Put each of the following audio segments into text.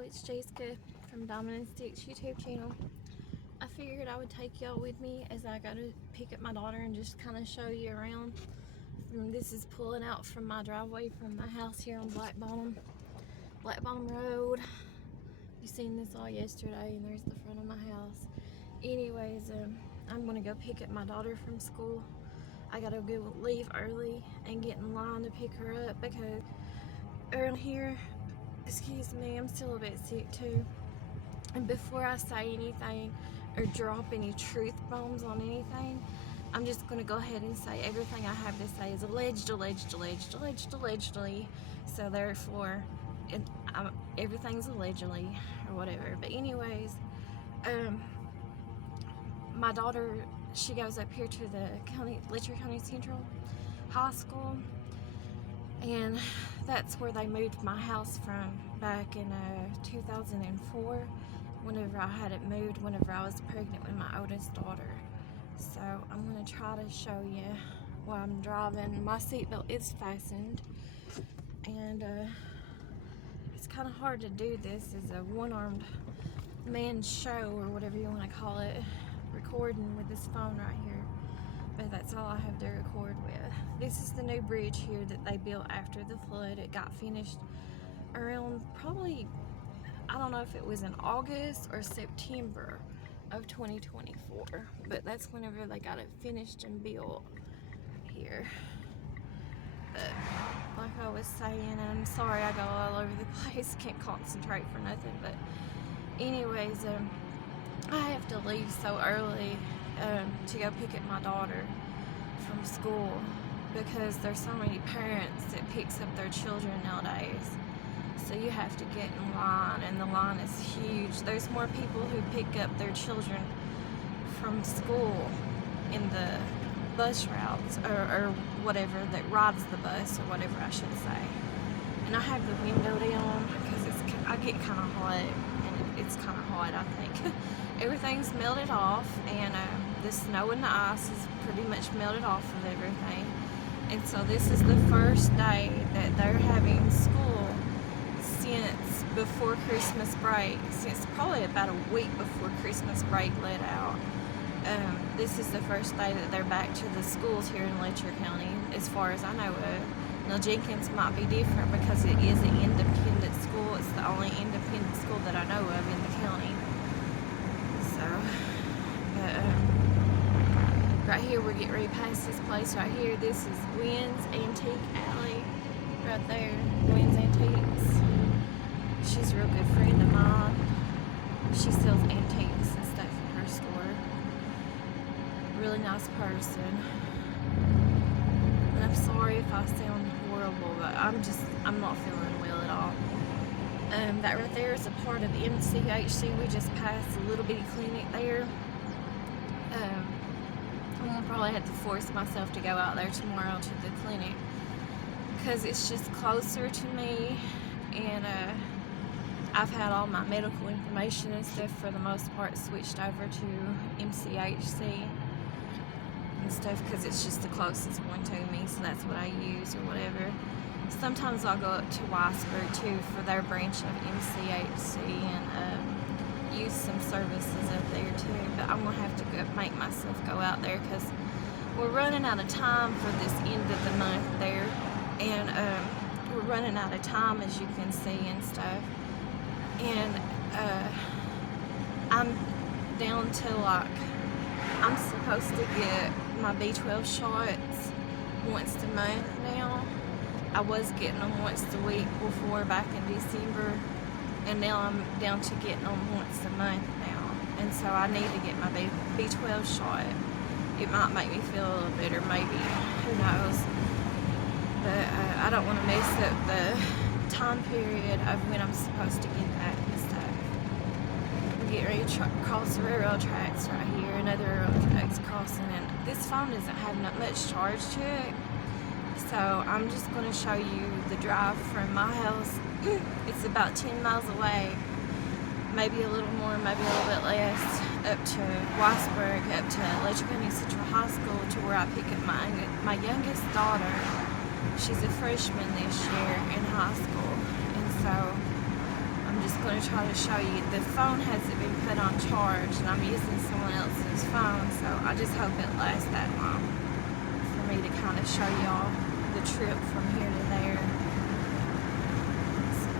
Hello, it's Jessica from Diamond & Sticks YouTube channel. I figured I would take y'all with me as I go to pick up my daughter and just kind of show you around. This is pulling out from my driveway from my house here on Black Bottom Road. You seen this all yesterday, and there's the front of my house. Anyways, I'm gonna go pick up my daughter from school. I gotta go leave early and get in line to pick her up because around here, excuse me, I'm still a bit sick too. And before I say anything or drop any truth bombs on anything, I'm just gonna go ahead and say everything I have to say is allegedly. So therefore, everything's allegedly or whatever. But anyways, my daughter, she goes up here to the Letcher County Central High School, and that's where they moved my house from back in 2004, whenever I had it moved, whenever I was pregnant with my oldest daughter. So I'm going to try to show you while I'm driving. My seatbelt is fastened, and it's kind of hard to do this as a one-armed man show, or whatever you want to call it, recording with this phone right here. But that's all I have to record with. This is the new bridge here that they built after the flood. It got finished around probably, I don't know if it was in August or September of 2024, but that's whenever they got it finished and built here. But like I was saying, I'm sorry I go all over the place, can't concentrate for nothing, but anyways, I have to leave so early to go pick up my daughter from school because there's so many parents that picks up their children nowadays. So you have to get in line, and the line is huge. There's more people who pick up their children from school in the bus routes or whatever, that rides the bus, or whatever I should say. And I have the window down because I get kind of hot, and it's kind of hot, I think. Everything's melted off, and the snow and the ice is pretty much melted off of everything. And so this is the first day that they're having school since before Christmas break, since probably about a week before Christmas break let out. This is the first day that they're back to the schools here in Letcher County, as far as I know of. Now Jenkins might be different because it is an independent school. It's the only independent school that I know of in the county. So, right here, we're getting ready past this place right here. This is Gwen's Antique Alley right there. Gwen's Antiques. She's a real good friend of mine. She sells antiques and stuff in her store. Really nice person. And I'm sorry if I sound horrible, but I'm not feeling well at all. That right there is a part of MCHC. We just passed a little bitty clinic there. I'm gonna probably have to force myself to go out there tomorrow to the clinic because it's just closer to me, and I've had all my medical information and stuff for the most part switched over to MCHC and stuff because it's just the closest one to me, so that's what I use or whatever. Sometimes I'll go up to Weisberg too for their branch of MCHC and use some services up there too, but I'm gonna have to make myself go out there because we're running out of time for this end of the month there, and we're running out of time, as you can see and stuff. And I'm down to I'm supposed to get my B12 shots once a month now. I was getting them once a week before, back in December, and now I'm down to getting them once a month now. And so I need to get my B12 shot. It might make me feel a little better, maybe, who knows. But I don't want to mess up the time period of when I'm supposed to get that and stuff. We're getting ready to cross the railroad tracks right here, another railroad tracks crossing, and this phone doesn't have not much charge to it. So I'm just going to show you the drive from my house. It's about 10 miles away, maybe a little more, maybe a little bit less, up to Weisberg, up to Letcher County Central High School, to where I pick up my youngest daughter. She's a freshman this year in high school, and so I'm just going to to try to show you. The phone hasn't been put on charge, and I'm using someone else's phone, so I just hope it lasts that long for me to kind of show y'all the trip from here to there. So,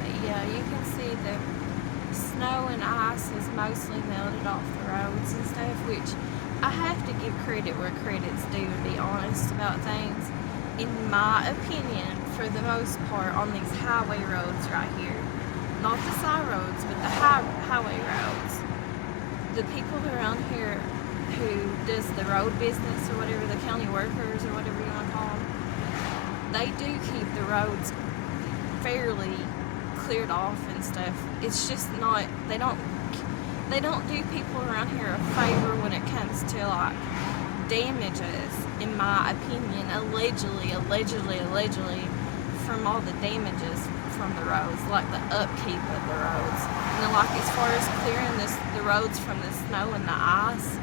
but yeah, you can see the snow and ice has mostly melted off the roads and stuff, which I have to give credit where credit's due, to be honest about things. In my opinion, for the most part, on these highway roads right here, not the side roads, but the highway roads, the people around here who does the road business or whatever, the county workers or whatever you want to call them, they do keep the roads fairly cleared off and stuff. It's just not, they don't do people around here a favor when it comes to like damages, in my opinion, allegedly from all the damages from the roads, like the upkeep of the roads. And then, like, as far as clearing the roads from the snow and the ice,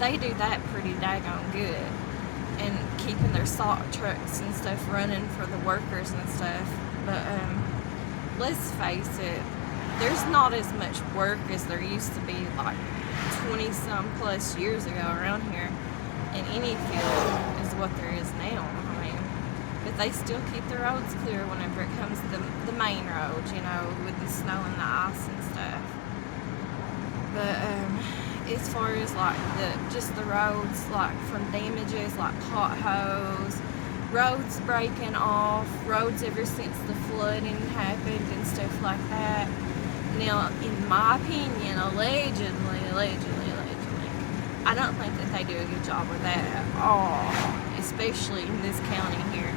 they do that pretty daggone good, and keeping their salt trucks and stuff running for the workers and stuff. But let's face it, there's not as much work as there used to be like 20 some plus years ago around here in any field is what there is now. I mean, but they still keep the roads clear whenever it comes to the main roads, you know, with the snow and the ice and stuff. But as far as like just the roads, like from damages like potholes, roads breaking off, roads ever since the flooding happened and stuff like that. Now, in my opinion, allegedly, I don't think that they do a good job with that at all, especially in this county here,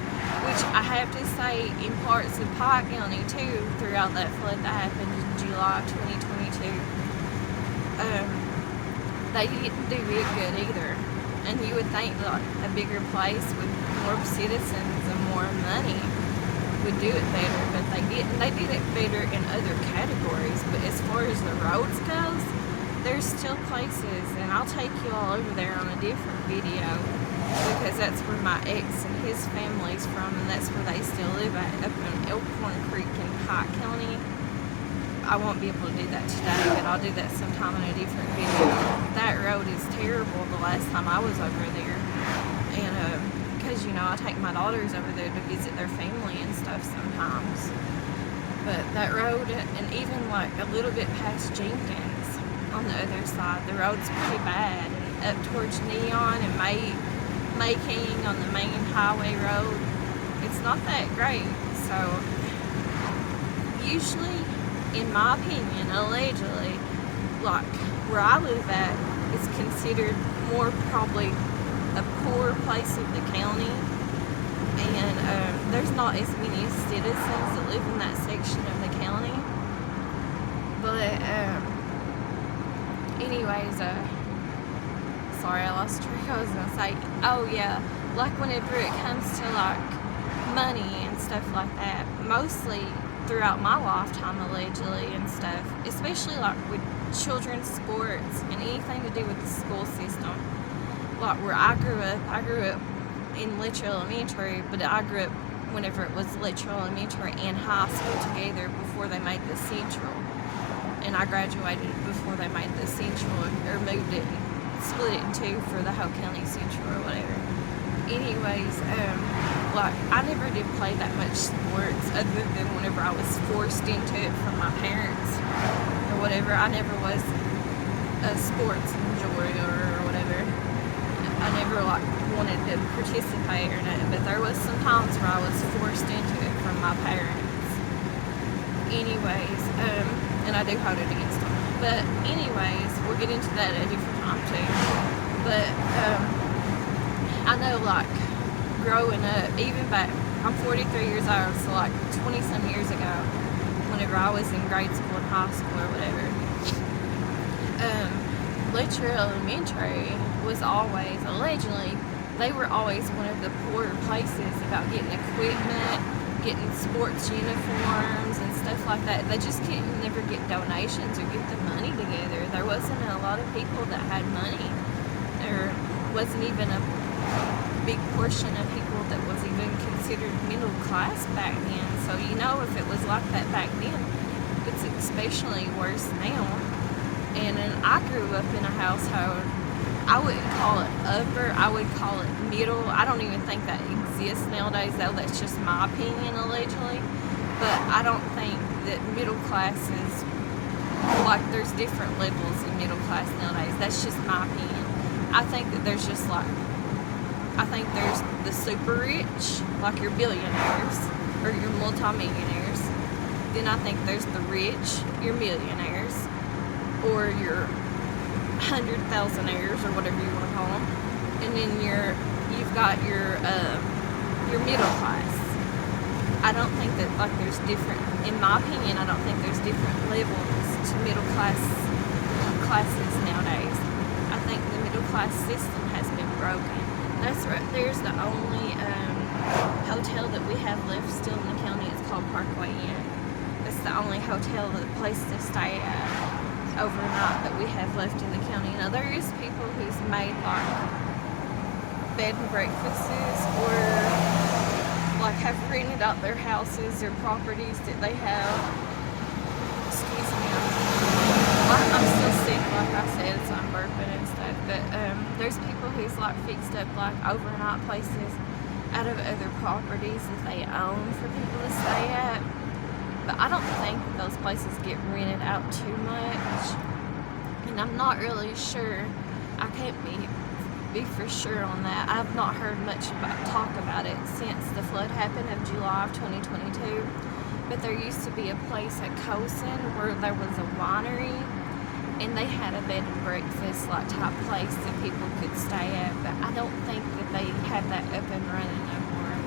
which I have to say in parts of Pike County too, throughout that flood that happened in July 2022. They didn't do it good either. And you would think like a bigger place with more citizens and more money would do it better, but they didn't. They did it better in other categories, but as far as the roads goes, there's still places, and I'll take you all over there on a different video, because that's where my ex and his family's from, and that's where they still live at, up in Elkhorn Creek in Pike County. I won't be able to do that today, but I'll do that sometime in a different video. That road is terrible the last time I was over there, and because, you know, I take my daughters over there to visit their family and stuff sometimes. But that road, and even like a little bit past Jenkins on the other side, the road's pretty bad. And up towards Neon and May King on the main highway road, it's not that great. So usually, in my opinion, allegedly, like where I live at is considered more probably a poor place of the county, and there's not as many citizens that live in that section of the county. But anyways, sorry, I lost track. I was gonna say, oh yeah, like whenever it comes to like money and stuff like that, mostly throughout my lifetime, allegedly, and stuff, especially like with children's sports and anything to do with the school system. Like where I grew up in Letcher Elementary, but I grew up whenever it was Letcher Elementary and high school together before they made the Central. And I graduated before they made the Central, or moved it and split it in two for the whole county Central or whatever. Anyways, like I never did play that much sports other than whenever I was forced into it from my parents or whatever. I never was a sports enjoyer or whatever. I never like wanted to participate or nothing, but there was some times where I was forced into it from my parents. Anyways, and I do hold it against them. But anyways, we'll get into that at a different time too. But I know like growing up, even back, I'm 43 years old, so like 20 some years ago, whenever I was in grade school and high school or whatever, Letcher Elementary was always, allegedly, they were always one of the poorer places about getting equipment, getting sports uniforms and stuff like that. They just couldn't never get donations or get the money together. There wasn't a lot of people that had money. There wasn't even a big portion of people that was even considered middle class back then. So, you know, if it was like that back then, especially worse now. And then I grew up in a household, I wouldn't call it upper, I would call it middle. I don't even think that exists nowadays, though. That's just my opinion, allegedly. But I don't think that middle class is, like, there's different levels in middle class nowadays. That's just my opinion. I think that there's just, like, I think there's the super rich, like your billionaires or your multimillionaires. Then I think there's the rich, your millionaires, or your 100,000aires, or whatever you want to call them. And then you've got your middle class. I don't think that, like, there's different, in my opinion, I don't think there's different levels to middle classes nowadays. I think the middle class system has been broken. That's right, there's the only hotel that we have left still in the county. It's called Parkway Inn. It's the only hotel, place to stay at overnight that we have left in the county. Now, there is people who's made, like, bed and breakfasts, or, like, have rented out their houses or properties that they have. Excuse me, I'm still sick, like I said, so I'm burping and stuff. But there's people who's, like, fixed up, like, overnight places out of other properties that they own for people to stay at. But I don't think that those places get rented out too much. And I'm not really sure. I can't be for sure on that. I've not heard much talk about it since the flood happened of July of 2022. But there used to be a place at Cosin where there was a winery, and they had a bed and breakfast, like, type place that people could stay at. But I don't think that they have that up and running anymore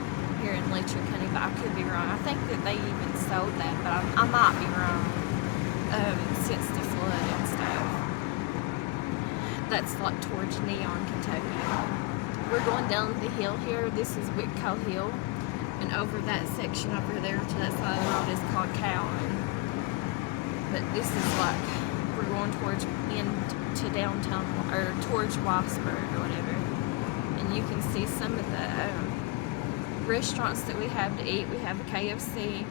here in Letcher County, but I could be wrong. I think that they even sold that, but I might be wrong, since the flood and stuff. That's, like, towards Neon, Kentucky. We're going down the hill here. This is Whitco Hill, and over that section over there to that side of the road is called Cowan. But this is, like, we're going towards into downtown, or towards Weisberg or whatever, and you can see some of the restaurants that we have to eat. We have a KFC,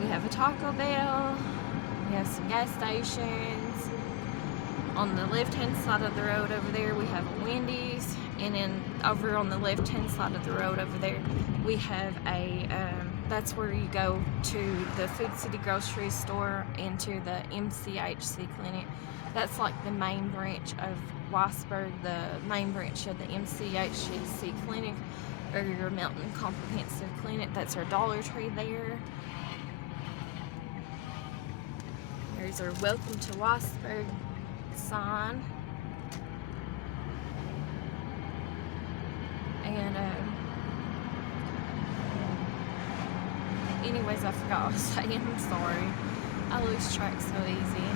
we have a Taco Bell, we have some gas stations. On the left-hand side of the road over there, we have a Wendy's, and then over on the left-hand side of the road over there, we have a, that's where you go to the Food City grocery store and to the MCHC clinic. That's, like, the main branch of Weisberg, the main branch of the MCHC clinic, or your Mountain Comprehensive Clinic. That's our Dollar Tree there. There's our Welcome to Weisberg sign. And anyways, I forgot what I was saying. I'm sorry. I lose track so easy.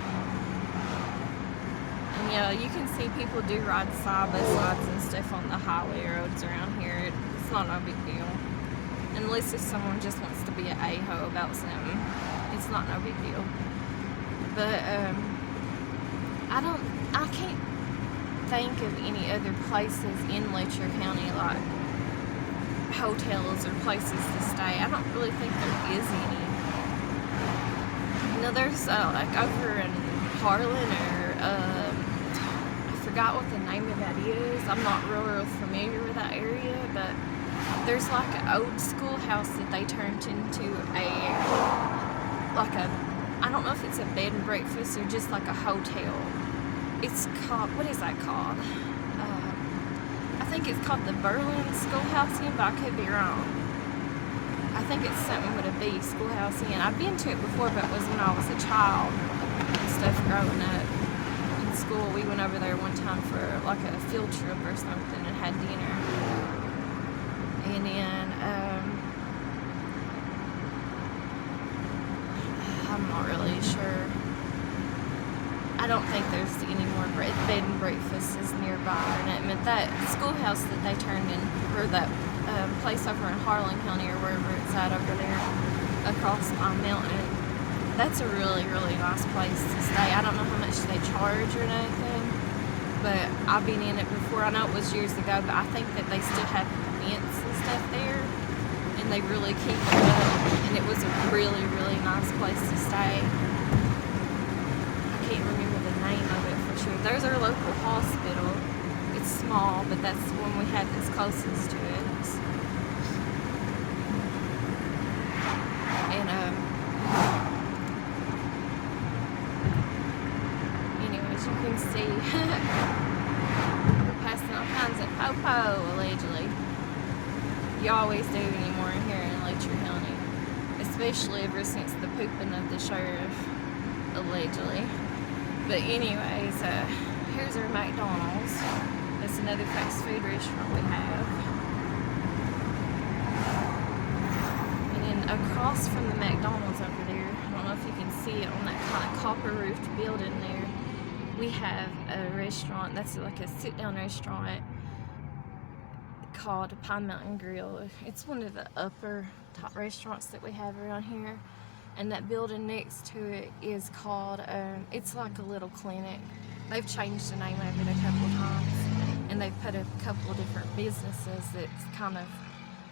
And yeah, you can see people do ride side by sides and stuff on the highway roads around here. It's not no big deal. Unless if someone just wants to be an a-hole about something, it's not no big deal. But I can't think of any other places in Letcher County, like hotels or places to stay. I don't really think there is any. You know, there's like over in Harlan, or I forgot what the name of that is. I'm not real familiar with that area, but there's like an old schoolhouse that they turned into I don't know if it's a bed and breakfast or just like a hotel. It's called, what is that called? I think it's called the Berlin Schoolhouse Inn, but I could be wrong. I think it's something with a B, Schoolhouse Inn. I've been to it before, but it was when I was a child and stuff growing up in school. We went over there one time for like a field trip or something and had dinner. And then, I'm not really sure. I don't think there's any more bed and breakfasts nearby or nothing. But that schoolhouse that they turned in, or that place over in Harlan County or wherever it's at over there across my mountain, that's a really, really nice place to stay. I don't know how much they charge or nothing, but I've been in it before. I know it was years ago, but I think that they still have events and stuff there, and they really keep it up, and it was a really, really nice place to stay. there's our local hospital. It's small, but that's the one we have that's closest to us. And anyways, you can see we're passing all kinds of popo, allegedly. You always do anymore in here in Letcher County, especially ever since the pooping of the sheriff, allegedly. But anyways, here's our McDonald's. That's another fast food restaurant we have. And then across from the McDonald's over there, I don't know if you can see it on that kind of copper roofed building there, we have a restaurant that's like a sit-down restaurant called Pine Mountain Grill. It's one of the upper top restaurants that we have around here. And that building next to it is called, it's like a little clinic. They've changed the name of it a couple times, and they've put a couple different businesses that kind of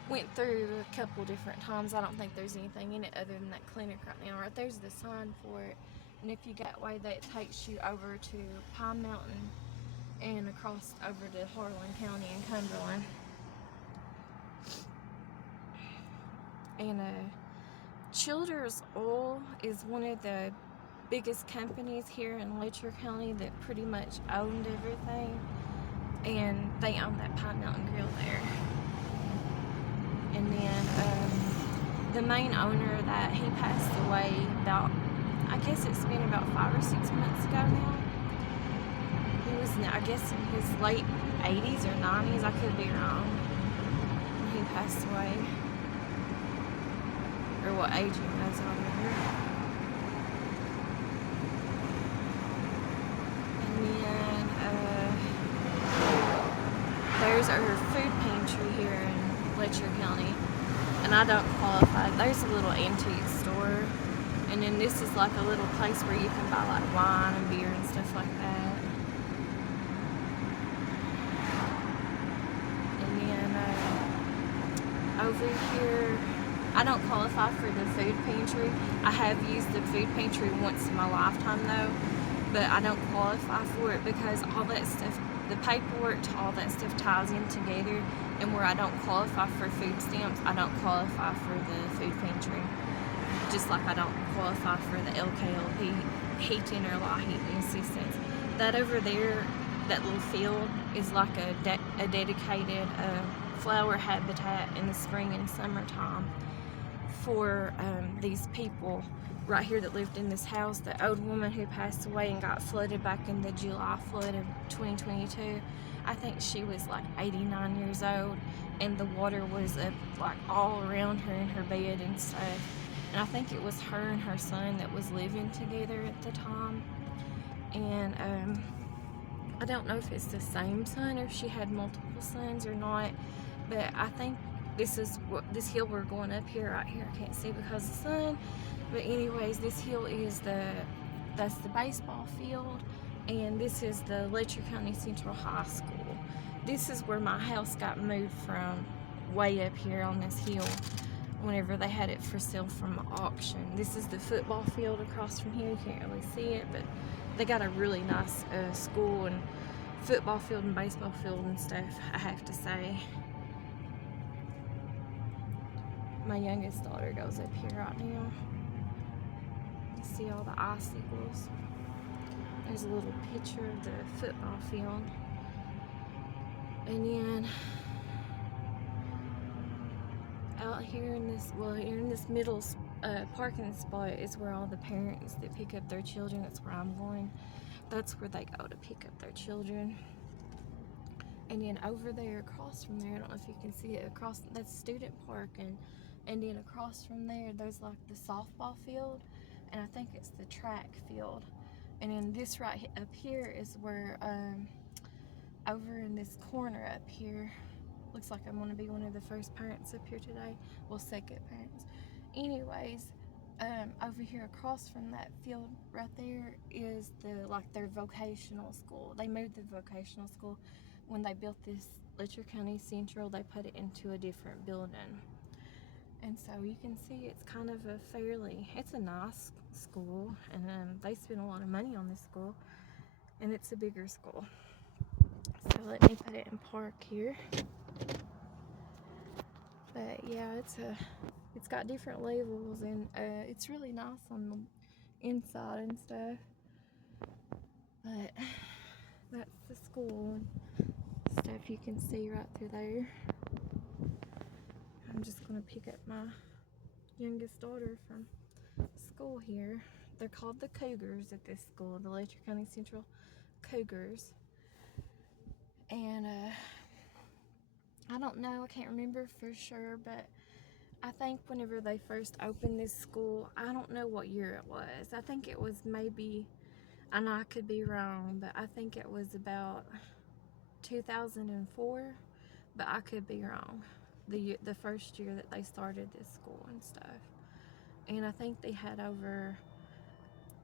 went through a couple different times. I don't think there's anything in it other than that clinic right now. Right there's the sign for it, and if you get way, that takes you over to Pine Mountain and across over to Harlan County and Cumberland. And Childers Oil is one of the biggest companies here in Letcher County that pretty much owned everything, and they own that Pine Mountain Grill there. And then the main owner that he passed away about, I guess it's been about 5 or 6 months ago now. He was, I guess, in his late 80s or 90s, I could be wrong, when he passed away. Or what age he was, I don't remember. And then there's our food pantry here in Letcher County, and I don't qualify. There's a little antique store, and then this is like a little place where you can buy like wine and beer and stuff like that. And then over here, I don't qualify for the food pantry. I have used the food pantry once in my lifetime though, but I don't qualify for it because all that stuff, the paperwork to all that stuff ties in together, and where I don't qualify for food stamps, I don't qualify for the food pantry. Just like I don't qualify for the LKLP heating or light heating assistance. That over there, that little field is like a dedicated flower habitat in the spring and summertime for these people right here that lived in this house. The old woman who passed away and got flooded back in the July flood of 2022, I think she was like 89 years old, and the water was up like all around her in her bed and stuff. And I think it was her and her son that was living together at the time. And I don't know if it's the same son or if she had multiple sons or not, but I think this is what this hill we're going up here right here. I can't see because of the sun, but anyways, this hill is that's the baseball field, and this is the Letcher County Central High School. This is where my house got moved from, way up here on this hill, whenever they had it for sale from auction. This is the football field across from here. You can't really see it, but they got a really nice school and football field and baseball field and stuff, I have to say. My youngest daughter goes up here right now. You see all the icicles. There's a little picture of the football field. And then out here in this middle parking spot is where all the parents that pick up their children, that's where I'm going. That's where they go to pick up their children. And then over there, across from there, I don't know if you can see it, across, that's Student Park, and then across from there, there's like the softball field, and I think it's the track field. And then this right up here is where, over in this corner up here, looks like I'm gonna be one of the first parents up here today. Well, second parents. Anyways, over here across from that field right there is their vocational school. They moved the vocational school when they built this Letcher County Central. They put it into a different building. And so you can see it's kind of it's a nice school, and they spend a lot of money on this school. and it's a bigger school. So let me put it in park here. But yeah, it's got different levels, and it's really nice on the inside and stuff. But that's the school and stuff you can see right through there. I'm just gonna pick up my youngest daughter from school here. They're called the Cougars at this school, the Letcher County Central Cougars. And I don't know, I can't remember for sure, but I think whenever they first opened this school, I don't know what year it was. I think it was maybe, I know I could be wrong, but I think it was about 2004, but I could be wrong. The first year that they started this school and stuff. And I think they had over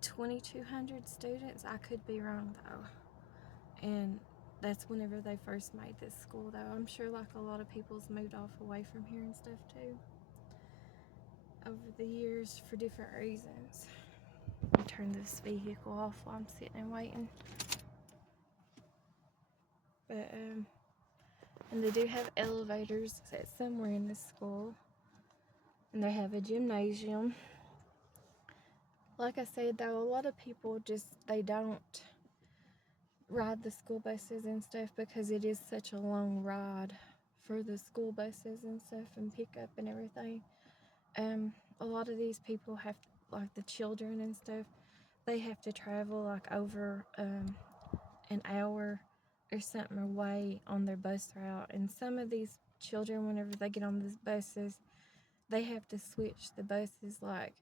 2,200 students. I could be wrong though. And that's whenever they first made this school though. I'm sure like a lot of people's moved off away from here and stuff too over the years for different reasons. Let me turn this vehicle off while I'm sitting and waiting. But and they do have elevators at somewhere in this school, and they have a gymnasium. Like I said though, a lot of people just, they don't ride the school buses and stuff because it is such a long ride for the school buses and stuff and pickup and everything. A lot of these people have, like the children and stuff, they have to travel like over an hour or something away on their bus route. And some of these children, whenever they get on these buses, they have to switch the buses like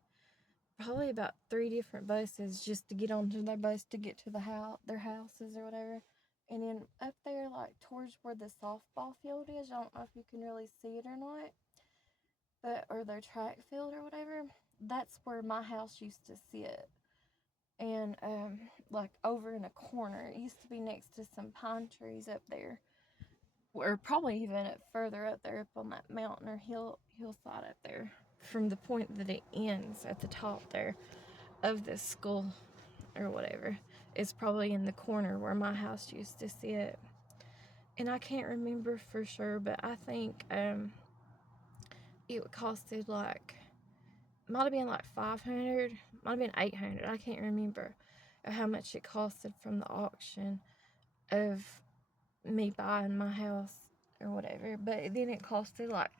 probably about 3 different buses just to get onto their bus to get to their houses or whatever. And then up there, like towards where the softball field is, I don't know if you can really see it or not, but or their track field or whatever, that's where my house used to sit. And like over in a corner, it used to be next to some pine trees up there, or probably even further up there, up on that mountain or hillside up there, from the point that it ends at the top there of this school or whatever. It's probably in the corner where my house used to sit. And I can't remember for sure, but I think it costed like, might have been like 500, might have been 800, I can't remember how much it costed from the auction of me buying my house or whatever. But then it costed like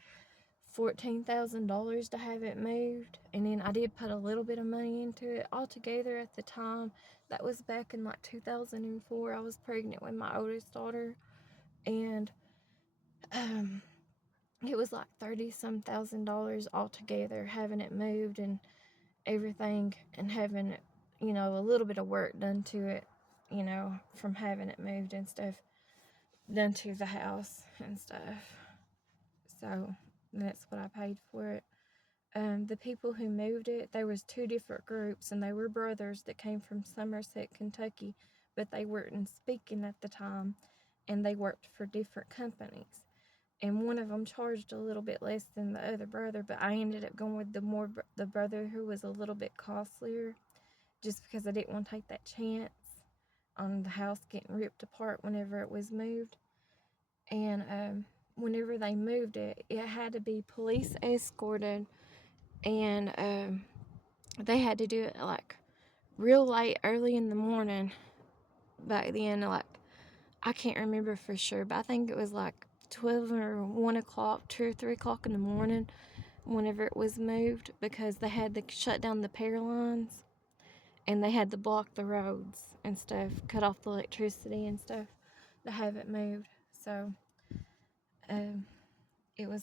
$14,000 to have it moved, and then I did put a little bit of money into it altogether at the time. That was back in like 2004. I was pregnant with my oldest daughter, and it was like 30 some $1,000 altogether having it moved and everything, and having it, you know, a little bit of work done to it, you know, from having it moved and stuff done to the house and stuff. So that's what I paid for it. The people who moved it, there was 2 different groups, and they were brothers that came from Somerset, Kentucky, but they weren't speaking at the time, and they worked for different companies. And one of them charged a little bit less than the other brother, but I ended up going with the brother who was a little bit costlier, just because I didn't want to take that chance on the house getting ripped apart whenever it was moved. And whenever they moved it, it had to be police escorted, and they had to do it like real late, early in the morning back then. Like, I can't remember for sure, but I think it was like 12 or 1 o'clock, 2 or 3 o'clock in the morning whenever it was moved, because they had to shut down the power lines, and they had to block the roads and stuff, cut off the electricity and stuff to have it moved. So it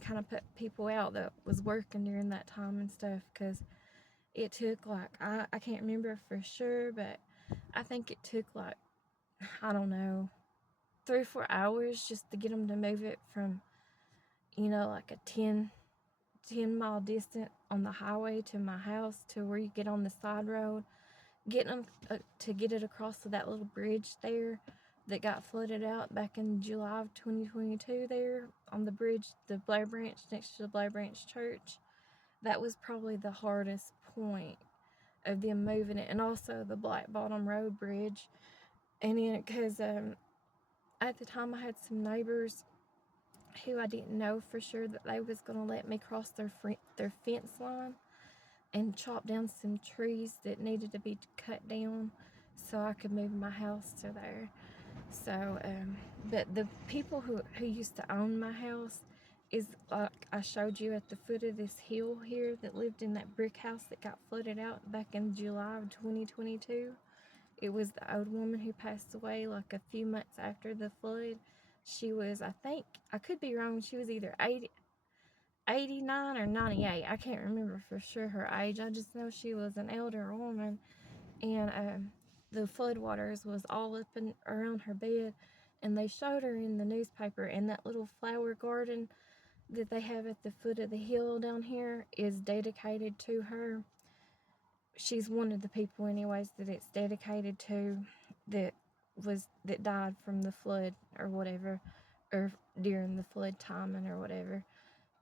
kind of put people out that was working during that time and stuff, because it took like, I can't remember for sure, but I think it took like, I don't know, 3 or 4 hours just to get them to move it from, you know, like a 10-mile distance on the highway to my house, to where you get on the side road, getting them to get it across to that little bridge there that got flooded out back in July of 2022 there on the bridge, the Blair Branch, next to the Blair Branch Church. That was probably the hardest point of them moving it, and also the Black Bottom Road Bridge. And then, because at the time I had some neighbors who I didn't know for sure that they was going to let me cross their fence line and chop down some trees that needed to be cut down so I could move my house to there. So, but the people who used to own my house is like I showed you at the foot of this hill here that lived in that brick house that got flooded out back in July of 2022. It was the old woman who passed away like a few months after the flood. She was, I think, I could be wrong, she was either 89 or 98. I can't remember for sure her age. I just know she was an elder woman, and the floodwaters was all up and around her bed, and they showed her in the newspaper. And that little flower garden that they have at the foot of the hill down here is dedicated to her. She's one of the people, anyways, that it's dedicated to, that died from the flood or whatever, or during the flood timing or whatever.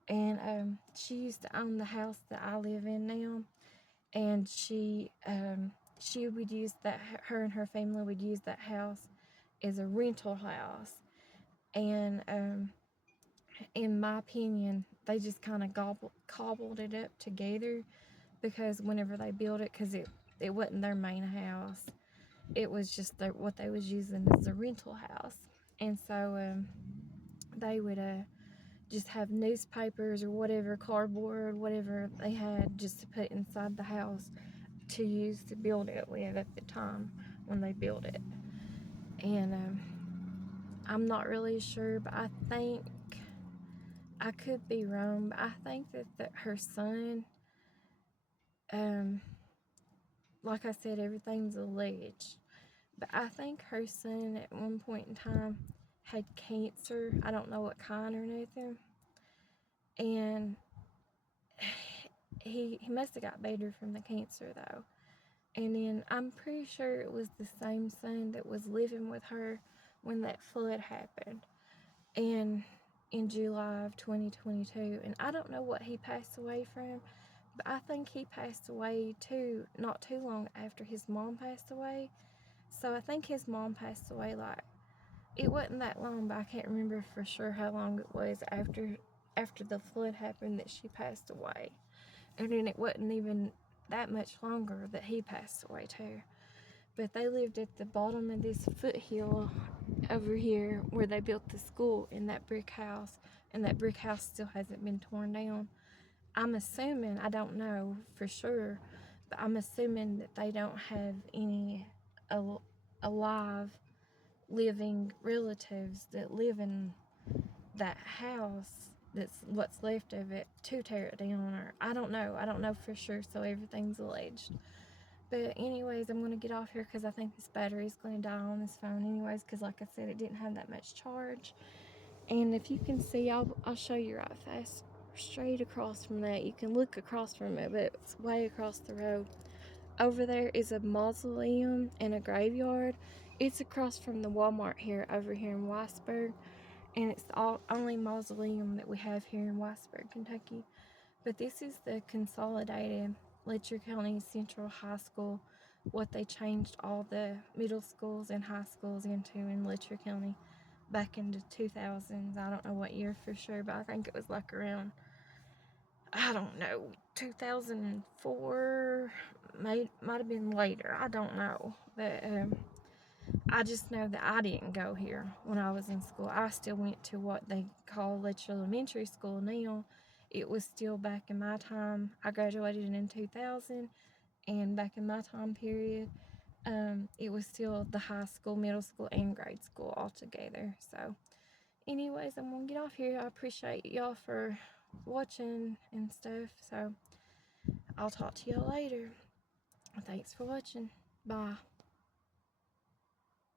And she used to own the house that I live in now, and she would use that, her and her family would use that house as a rental house. And in my opinion, they just kind of cobbled it up together, because whenever they built it, because it wasn't their main house, it was just what they was using as a rental house. And so they would just have newspapers or whatever, cardboard, whatever they had, just to put inside the house to use to build it with at the time when they built it. And I'm not really sure, but I think, I could be wrong, but I think that her son, like I said, everything's alleged, but I think her son at one point in time had cancer. I don't know what kind or nothing. And he must have got better from the cancer though. And then I'm pretty sure it was the same son that was living with her when that flood happened, and in July of 2022. And I don't know what he passed away from, but I think he passed away too, not too long after his mom passed away. So I think his mom passed away, like, it wasn't that long, but I can't remember for sure how long it was after the flood happened that she passed away. And then it wasn't even that much longer that he passed away too. But they lived at the bottom of this foothill over here where they built the school, in that brick house, and that brick house still hasn't been torn down. I'm assuming, I don't know for sure, but I'm assuming that they don't have any alive living relatives that live in that house, that's what's left of it, to tear it down. Or I don't know for sure, so everything's alleged. But anyways, I'm going to get off here because I think this battery's going to die on this phone anyways, because like I said, it didn't have that much charge. And if you can see, I'll show you right fast. Straight across from that, you can look across from it, but it's way across the road. Over there is a mausoleum and a graveyard. It's across from the Walmart here, over here in Weisburg. And it's the only mausoleum that we have here in Weisburg, Kentucky. But this is the consolidated Letcher County Central High School, what they changed all the middle schools and high schools into in Letcher County back in the 2000s. I don't know what year for sure, but I think it was like around, I don't know, 2004, might have been later, I don't know. But I just know that I didn't go here when I was in school. I still went to what they call Letcher Elementary School now. It was still back in my time. I graduated in 2000, and back in my time period, it was still the high school, middle school, and grade school all together. So anyways, I'm gonna get off here. I appreciate y'all for watching and stuff. So I'll talk to y'all later. Thanks for watching. Bye.